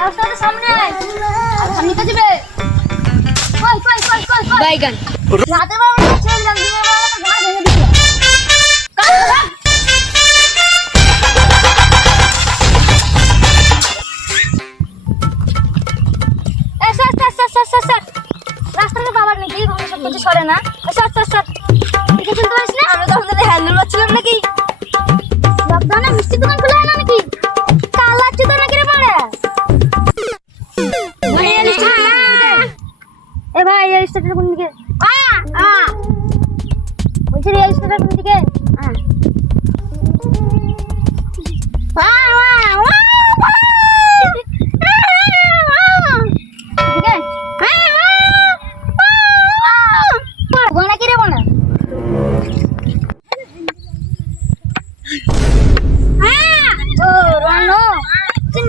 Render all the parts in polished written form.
রাস্তার সামনে আয় আর সামনে কে যাবে কই বাইগান রাতে বাবা ছেড়ে দিলাম দিনের বেলা তো ঘাস ভেঙে দিছে স্যার রাস্তাতে বাবার নাকি ঘরে সব কিছু সরে না স্যার ঠিক আছে পারিস না আমি তো আপনাদের হ্যান্ডেল করছিলাম নাকি লকডাউনে মিষ্টি দোকান খোলা না নাকি কালা চুদা নাকি রে মারে এ ভাই এই স্টেটের কোন দিকে বলছি রিয়েল স্টেটের কোন দিকে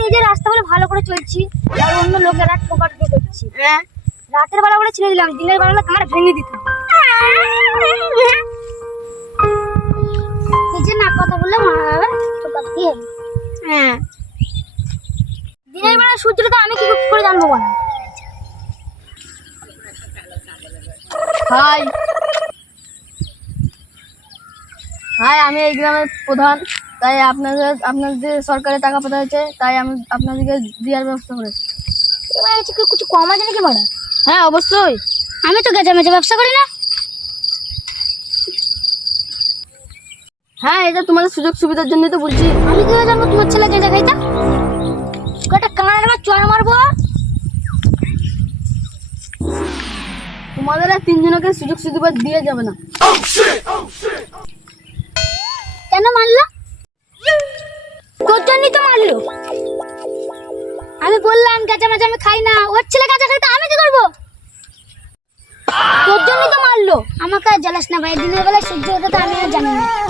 নিজের রাস্তা বলে ভালো করে চলছি আর অন্য লোকেরা ঠোকাঠুকি করছি রাতের বেলা বলে ছেড়ে দিলাম দিনের বেলা গাঁড় ভেঙে দিত নিজে না কথা বললে মারা যাবে ঠোকাঠুকি হবে দিনের বেলা সূর্যটা আমি কি করে জানবো বল হাই আমি এই গ্রামের প্রধান তাই আপনাদের সরকারে টাকা পাঠানো হয়েছে তাই আমি আপনাদেরকে দেওয়ার ব্যবস্থা করেছি এবার কিছু কম আছে নাকি বড় হ্যাঁ অবশ্যই আমি তো গেজা মেজা ব্যবসা করি না হ্যাঁ এটা তোমাদের সুযোগ সুবিধার জন্যই তো বলছি আমি কি জানবো তোমার ছেলে গেজা খাইতা কটা কাঁড়া চড় মারবো তোমাদের আর তিনজনকে সুযোগ সুবিধা দিয়ে যাবে না কেন মারলো তোর জন্যই তো মারলো আমি বললাম গাঁজা মাঝে আমি খাই না ওর ছেলে গাঁজা খাইতে আমি কি করবো তোর জন্যই তো মারলো আমাকে আর জ্বালাস না ভাই দিনের বেলায় সহ্য হতে তো আমি আর জানি না